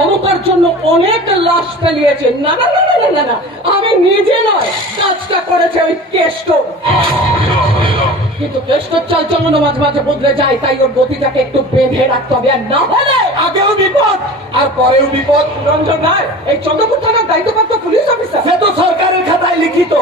ক্ষমতার জন্য অনেক লাশ ফেলিয়েছে। না না না না না না, আমি নিজে নয়, কাজটা করেছে ওই কেষ্ট। কিন্তু কেষ্টর চাল চলন মাঝে মাঝে বদলে যায়, তাই ওর গতিটাকে একটু বেঁধে রাখতে হবে, আর না হলে আগেও বিপদ আর পরেও বিপদ। রঞ্জন রায় এই চন্দ্রপুর থানার দায়িত্বপ্রাপ্ত পুলিশ অফিসার। সে তো সরকারের খাতায় লিখিত,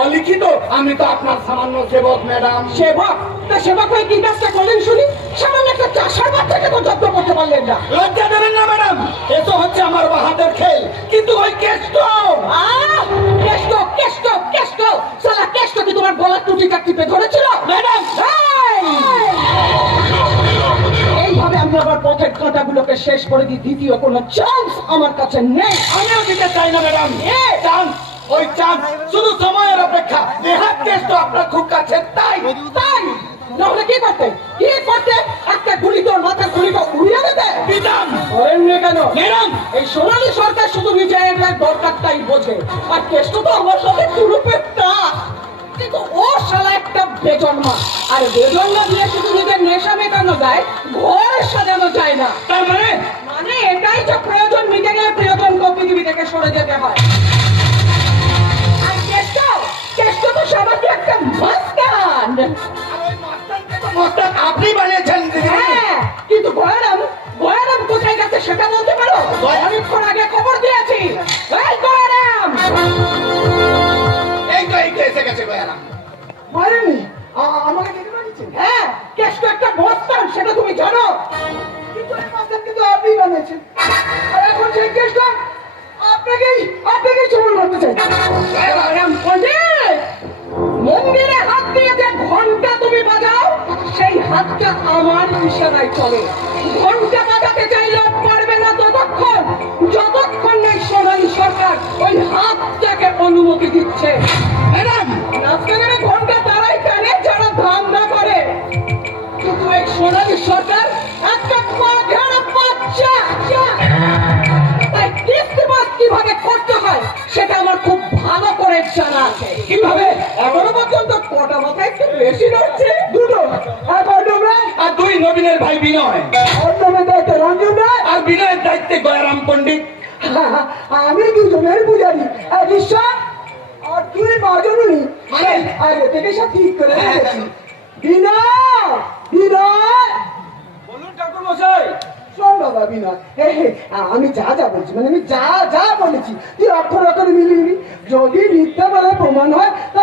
অলিখিত। আমি তো আপনার সামান্য সেবক ম্যাডাম। সেবক? তা সেবক হয়ে কি কাজটা করলেন শুনি? সামান্য একটা চাষার বাচ্চাকে তো জব্দ করতে পারলেন না। লজ্জা দেবেন না ম্যাডাম, এ তো হচ্ছে আমার বাহাদের খেল। কিন্তু ওই কেষ্ট কেষ্ট কেষ্ট কেষ্ট সালা কেষ্ট কি তোমার গলার টুটিটা টিপে ধরেছিল? ম্যাডাম, এইভাবে আমি আবার পথের কাঁটাগুলোকে শেষ করে দিই। দ্বিতীয় কোনো চান্স আমার কাছে নেই। আমিও দিতে চাই না ম্যাডাম। চান্স, ওই চান্স শুধু সময়ের অপেক্ষা। নেহাত কেষ্ট আপনার খুব কাছে, তাই তাই নাহলে কি করতে? কি করতে? একটা গুলি তোর মাথার গুলিটা উড়িয়ে দিতে বিধান করেননি কেন ম্যাডাম? এই সোনালী সরকার শুধু নিজের দরকারটাই বোঝে, আর কেষ্ট তো আমার সাথে তুরুপেরটা। কিন্তু ও শালা একটা বেজন্মা, আর বেজন্মা দিয়ে শুধু নিজের নেশা মেটানো যায়, ঘর সাজানো যায় না। তার মানে মানে এটাই যে প্রয়োজন মিটে গেলে প্রিয়জনকে পৃথিবী থেকে সরে যেতে হয়। আর কেষ্ট কেষ্ট তো সবাইকে একটা মাস্তান। মস্তান আপনি বানিয়েছেন দিদি। হ্যাঁ, কিন্তু গয়ারাম গয়ারাম কোথায় গেছে সেটা বলতে পারো? অনেকক্ষণ আগে খবর দিয়েছি। এই গয়ারাম! এই তো এসে গেছে গয়ারাম। বলেনি আমাকে ডেকে পাঠিয়েছেন? হ্যাঁ, কেষ্ট একটা বস্তান, সেটা তুমি জানো। কিন্তু এই মাস্তান কিন্তু আপনি বানিয়েছেন, আর এখন সেই কেষ্ট আপনাকেই চুমন করতে চাই। গয়ারাম পণ্ডিত, মন্দিরে হাত দিয়ে যে ঘন্টা তুমি বাজাও, সেই হাতটা আমার ইশারায় চলে। ঘন্টা বাজাতে চাইলে পারবে না যতক্ষণ না সোনালী সরকার ওই হাতটাকে অনুমতি দিচ্ছে। ম্যাডাম, নাচতে গেলে ঘন্টা তারাই টানে যারা ধান্দা করে। কিন্তু এই সোনালী সরকার একটা পাখার বাচ্চা। তাই কিস্তিবাদ কিভাবে করতে হয় সেটা আমার খুব ভালো করে জানা আছে। কিভাবে? এখনো পর্যন্ত কটা মাথা একটু বেশি নড়ছে। দুটো, আর দুই নবীনের ভাই বিনয়। রঞ্জন রায় আর বিনয়ের দায়িত্বে গয়ারাম পণ্ডিত। আমি দুজনের পূজারি, ঈশ্বর আর তুই মাজনুনি। মানে আগে থেকে সব ঠিক করে রেখেছি। বিনয় বিনয় বলুন ঠাকুর মশাই। শোন বাবা বিনয়, আমি যা যা বলছি, মানে আমি যা যা বলেছি তুই অক্ষর অক্ষর মিলিয়ে যদি মিথ্যা বলে প্রমাণ হয় তা